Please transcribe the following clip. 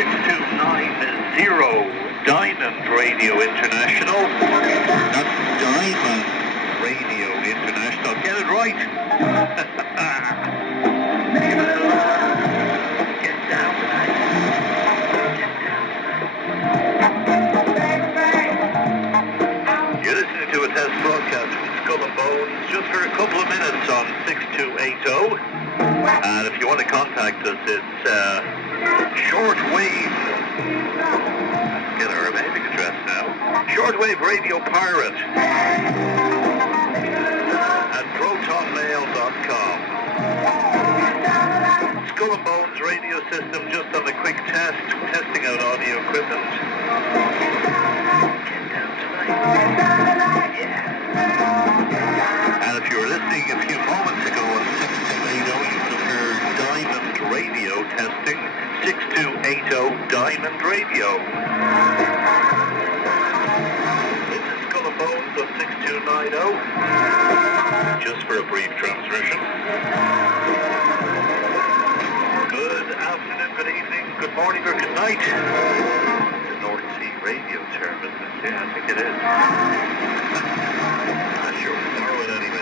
6290 Diamond Radio International. That's Diamond Radio International. Get it right. Get down tonight. You're listening to a test broadcast from Skull and Bones just for a couple of minutes on 6280. And if you want to contact us, it's Shortwave. Let's get our mailing address now. Shortwave Radio Pirate at protonmail.com. Skull and Bones radio system just on a quick test, testing out audio equipment. And if you were listening a few moments ago on 6280, you would have heard Diamond Radio testing. 6280 Diamond Radio. This is Skull and Bones on 6290. Just for a brief transmission. Good afternoon, good evening, good morning, or good night. The North Sea radio term, isn't it? Yeah, I think it is. Not sure we borrow it anyway.